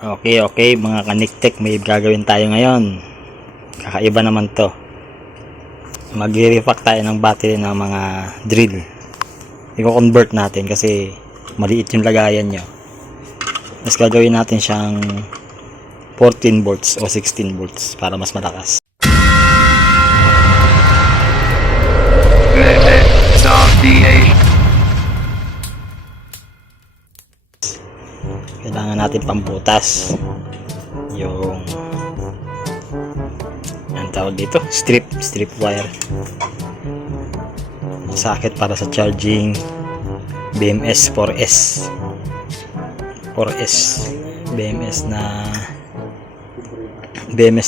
Okay mga ka-nicktech, may gagawin tayo ngayon. Kakaiba naman to. Mag-repack tayo ng battery ng mga drill. I-convert natin kasi maliit yung lagayan nyo. Mas gagawin natin siyang 14 volts o 16 volts para mas malakas. nicktech.ph. Kailangan natin pambutas yung ang tawag dito, strip wire, socket para sa charging BMS 4S BMS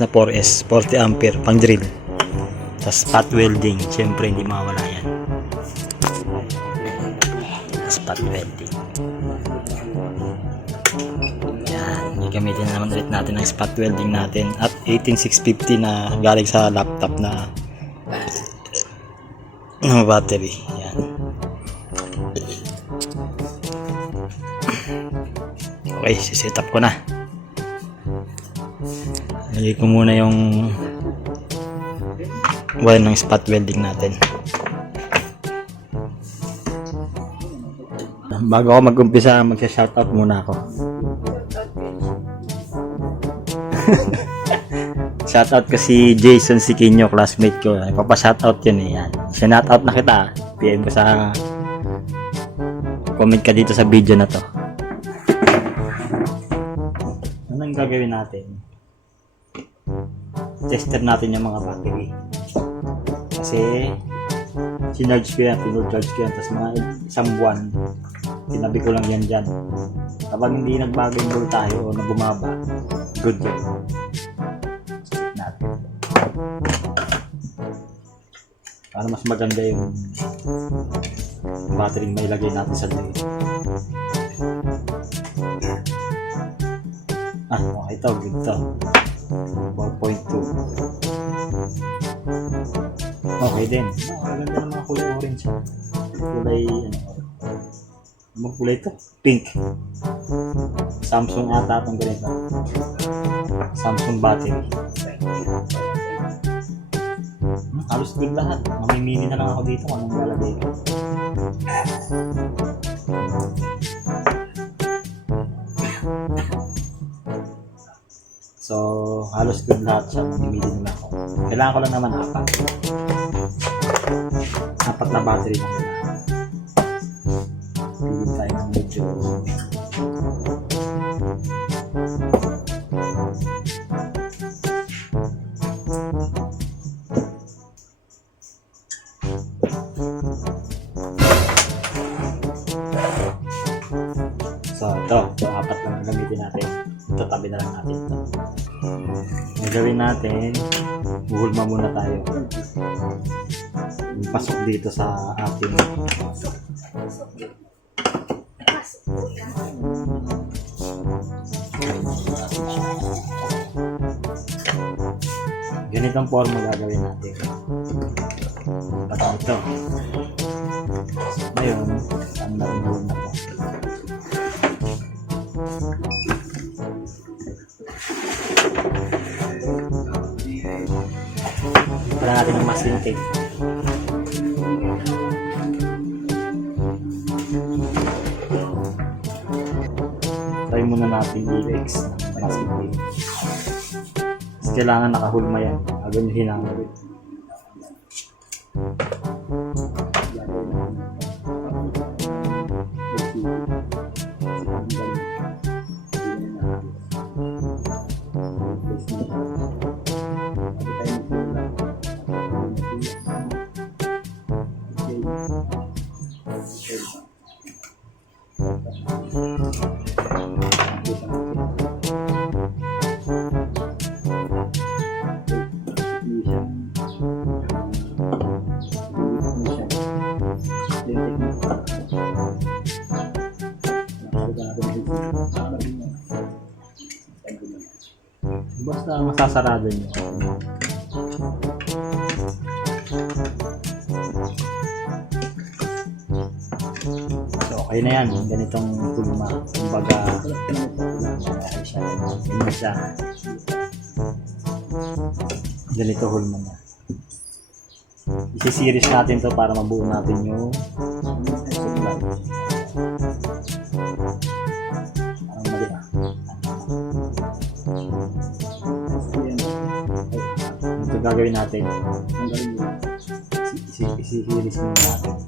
na 4S 40 ampere pang drill. Tapos spot welding, syempre hindi mawala yan, spot welding. Gamitin na naman ulit natin ang spot welding natin at 18650 na galing sa laptop na battery. Yan. Okay, siset up ko na. Lagay ko muna yung wire ng spot welding natin. Bago ako mag-umpisa, magsha-shoutout muna ako. Shoutout ko si Jason Siquinho, classmate ko. Ipapa-shoutout yun eh. Yan. Shoutout na kita. PM ko sa comment ka dito sa video na to. Anong gagawin natin? Tester natin yung mga battery. Kasi sinarge ko yan, tinurcharge ko yan. Tapos mga isang buwan, tinabi ko lang yan dyan. Kapag hindi nagbago yung voltahe o nabumaba, good yun. Check natin. Para mas maganda yung battery may lagay natin sa drill. Okay to, good to. 4.2. Okay din. Maganda ng mga kulay orange. Kulay, ano kulay ito? Pink. Samsung ata itong ganito. Samsung battery. Halos good lahat. Mamimili na lang ako dito kung anong lalagay ko. So, halos good lahat siya. Mamimili na lang ako. Kailangan ko lang naman apat na battery lang nila. Pili tayo ng medyo so ito, apat lang gamitin natin. Ito, tabi na lang natin ito. Ang gawin natin, uhulma muna tayo. Pasok dito sa ating ganitong forma gagawin natin. At ito ngayon, ang naroon na ito. Para natin ang masking tape. Try muna natin i-X ng masking tape. Kasi kailangan nakahulma yan. Agad yung hinangawit. Basta masasarado nyo. So, okay na yan. Ganitong kulma. Kumbaga, siya. Ganyan siya. Ganito hole mo na. Isi-series natin to para mabuo natin yung supply. Parang mali ah. Ito gagawin natin. Isi-series muna natin.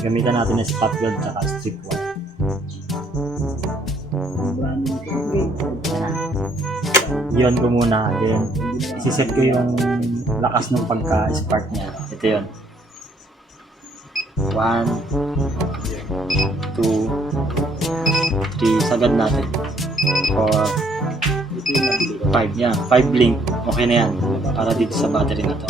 Gamitan natin ng spotweld at strip wire. Iyon ko muna, then isiset ko yung lakas ng pagka-spark niya. Ito yun. 1, 2, 3, sagad natin. 4, 5 yan. 5 blink, okay na yan. Para dito sa battery na to.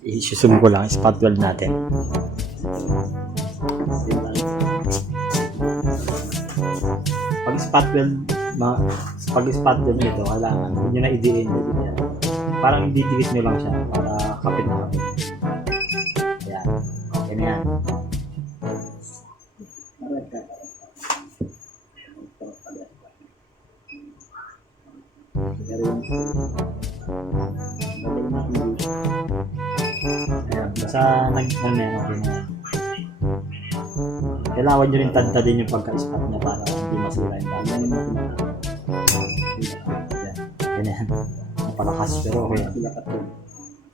I-zoom ko lang, spotweld natin. Pag spotweld nito, kailangan hindi nyo na i-diin. Parang i-didikit nyo lang siya para kapit na kapit. Ayan, okay na yan. Ayan, basta okay na yan. Kailangan nyo rin tadtadin yung pagka-spot niya para hindi masira yung bagay. Ganyan. Napalakas pero okay.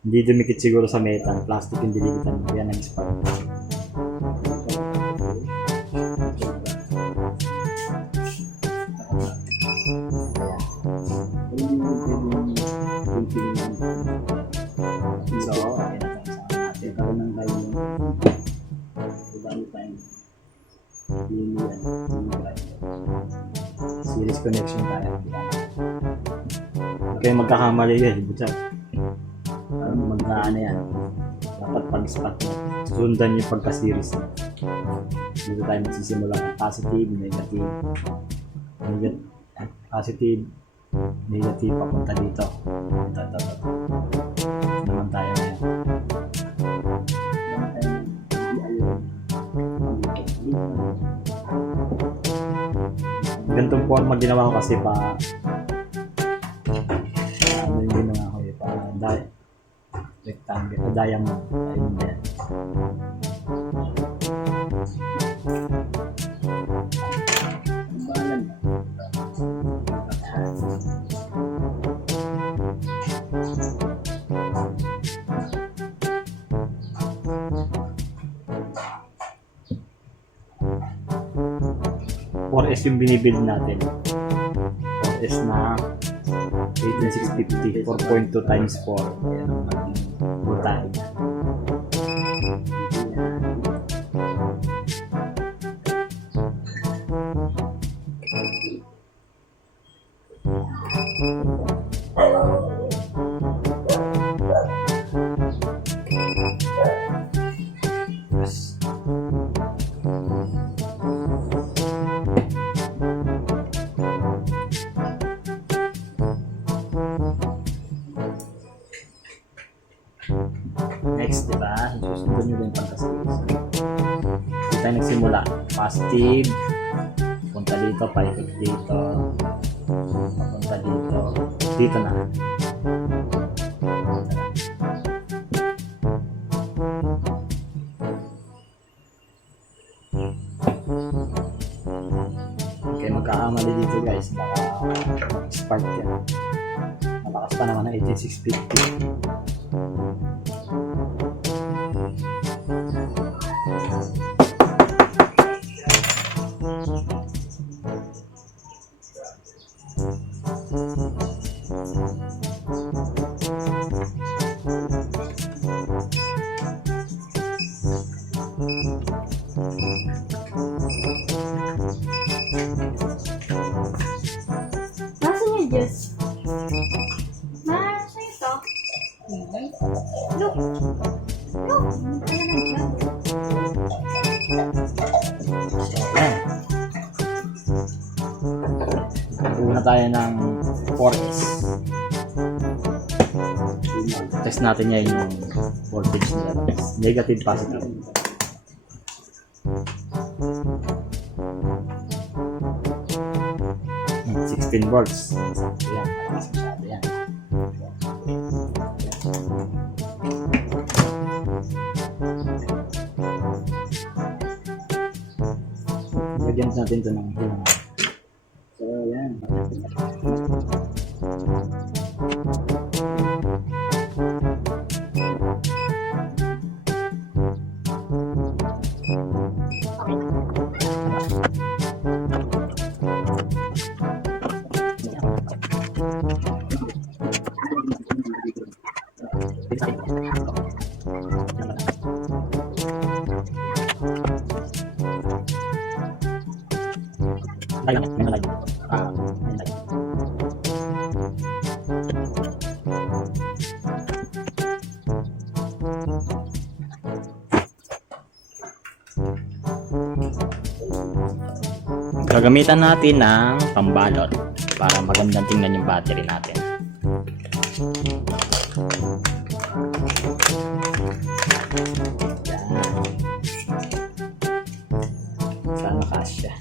Hindi dumikit siguro sa metal. Plastic yung diligitan. Yan ang spot. So, okay na tayo sa atin. Karoon ng tayo series connection tayo. Okay, magkakamali yan. Magkaano yan. Dapat pag-spot mo. Sundan yung pagka-series mo. Dito tayo magsisimula ng positive, negative. Positive, negative, papunta dito. Ito. Naman tayo ngayon. Ganitong forma ginawa ko kasi ano yung ginawa ko rectangle, diamond. Ayun yan. S yung binibuild natin. 4S na 18650, 4.2 times 4. Ayan ang maging voltage. Next, diba? Susunod nyo din pagka-series. Dito tayo nagsimula. Positive. Punta dito, paikot dito. Papunta dito. Dito na. Okay, magkakamali dito guys. Baka spark yan. Malakas pa naman ng 18650. Nasaan yung Diyos? Nasaan ito? Look! Look! Una tayo ng 4S. Test natin ngayon yung voltage niya. Negative, positive. 16 volts. Ayan, malakas masyado yan. Lagyan natin ito ng hilang. So, ayan. Gagamitan natin ng pambalot para magandang tingnan yung battery natin. Yan. Sana kasya.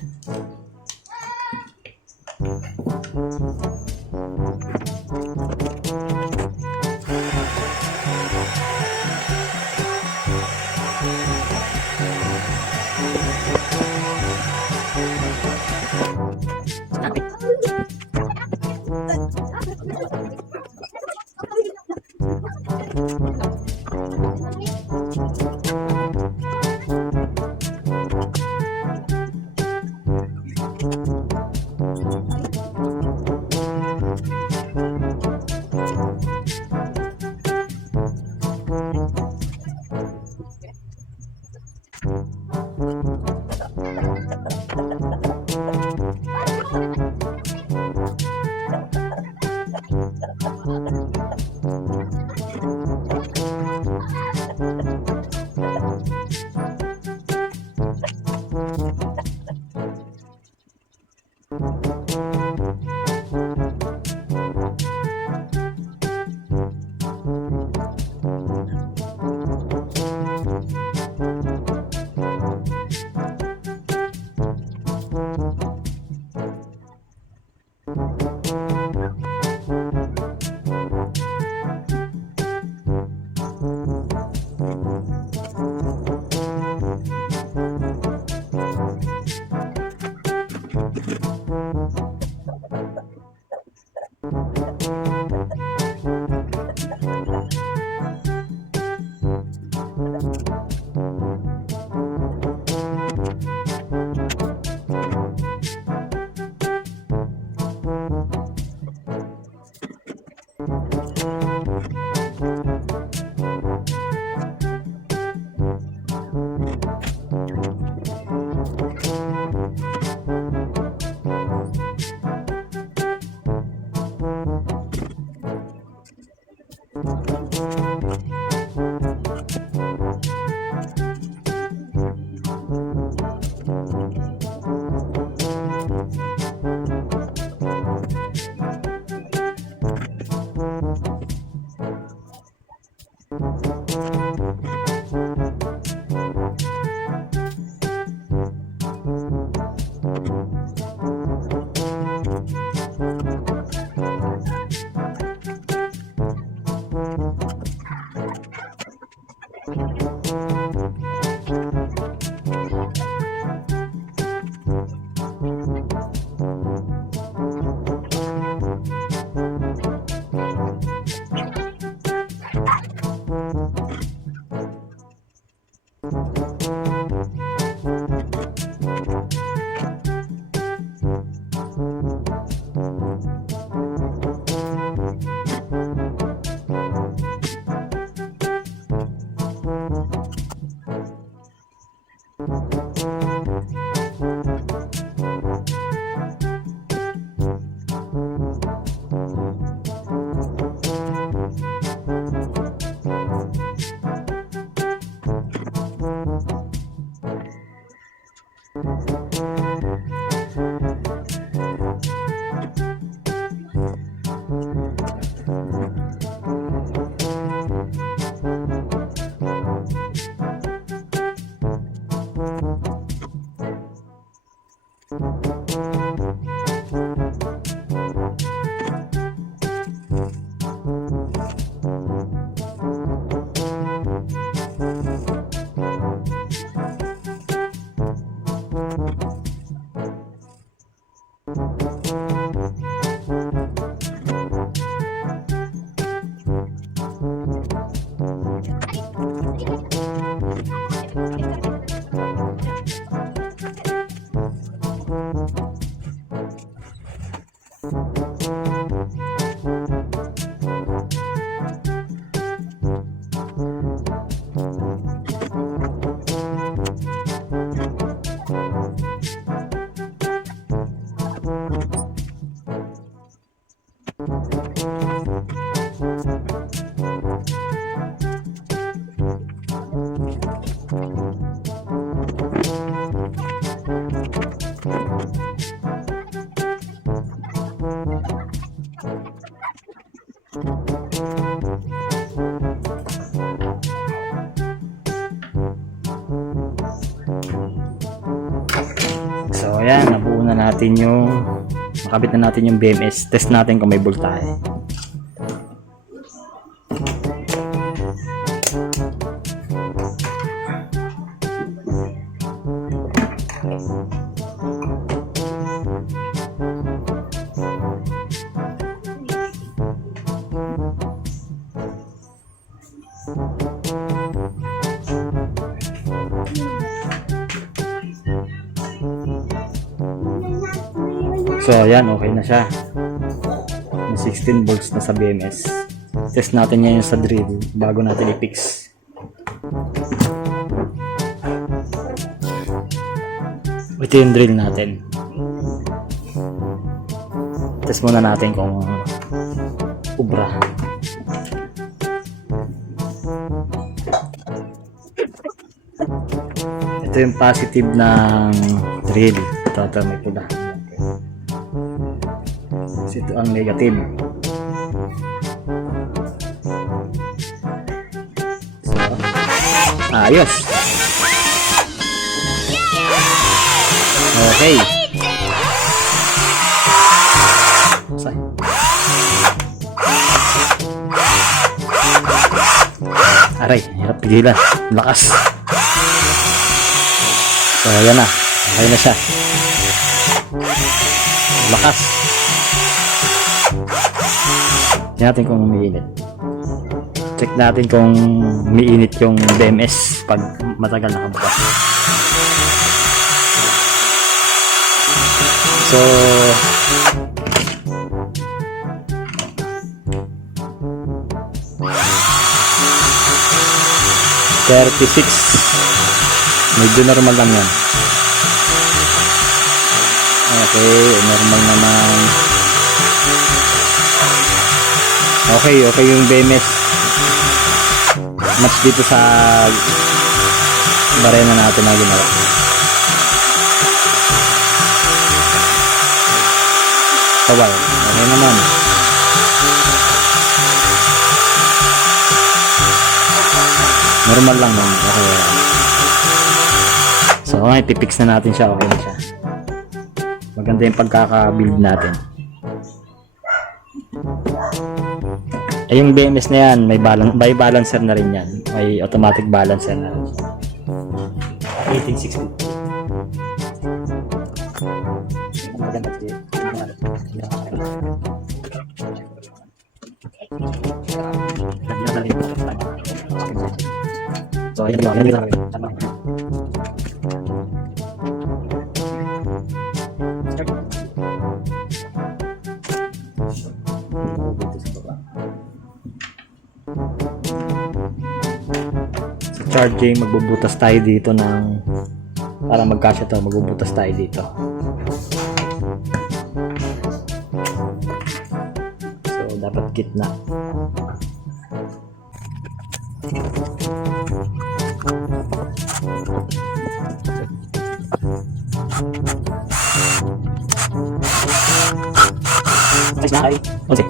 So ayan, nabuo na natin yung nakabit na natin yung BMS. Test natin kung may voltahe. So ayan, okay na siya. May 16 volts na sa BMS. Test natin ngayon sa drill bago natin i-fix. Ito yung drill natin. Test muna natin kung ubra. Ito yung positive ng drill. Ito may pula. Ito ang negative. So, ayos. Okay. Aray, hirap pigilan. Lakas. So, ayan na. Ayan na siya. Lakas. Tignan natin kung umiinit. Check natin kung umiinit yung BMS pag matagal nakabukas. So 36. Medyo normal lang yan. Okay, normal naman. Okay yung BMS. Match dito sa barena natin na ginawa. Tawal, okay naman. Normal lang naman. Okay. So okay, pipix na natin siya. Okay na siya. Maganda yung pagkaka-build natin. Eh, yung BMS na yan, may balancer na rin yan. May automatic balancer na rin. 18650. Maganda ito. So, ayan lang. Ayan lang. Sa charging, magbubutas tayo dito ng para magkasya to, magbubutas tayo dito. So, dapat gitna. Nice na kayo. Okay.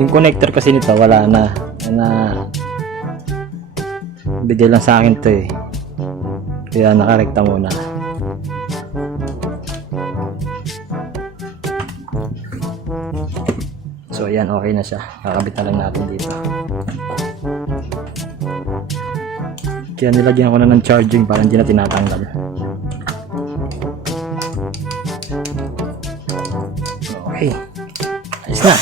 Yung connector kasi nito wala na bigay lang sa akin to eh, kaya nakarekta muna. So ayan, okay na siya, kakabit na lang natin dito. Kaya nilagyan ko na ng charging para hindi na tinatanggal. Okay, ayos na.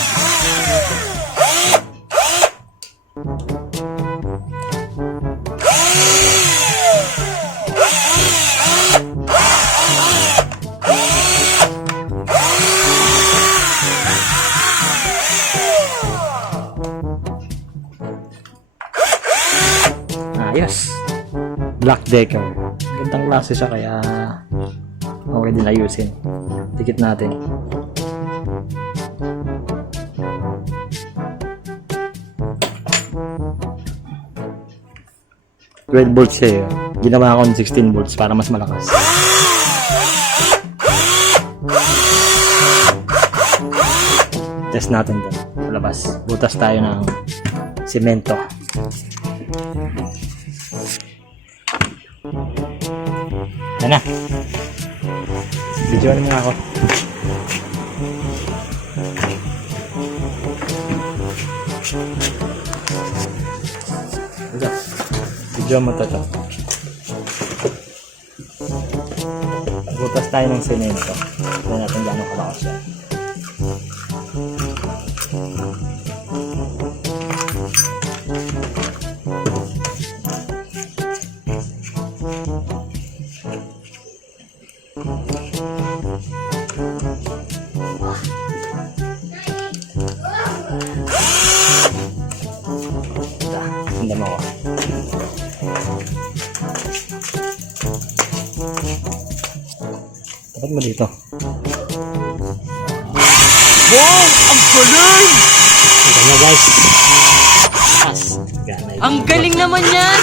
Ayos. BLACK&DECKER. Gandang klase siya kaya okay din ayusin. Tikit natin. 12 volts siya yun. Ginawa ko ng 16 volts para mas malakas. Test natin doon sa labas. Butas tayo ng simento. Yan na. Videoan mo nga ako. Ito. Video mo to. Butas tayo ng semento. Tignan natin gano'ng kalakas yan. Hindi mo ako. Dapat mo dito. Wow! Ang galing! Ito na guys. As. Gana yun. Ang galing naman yan!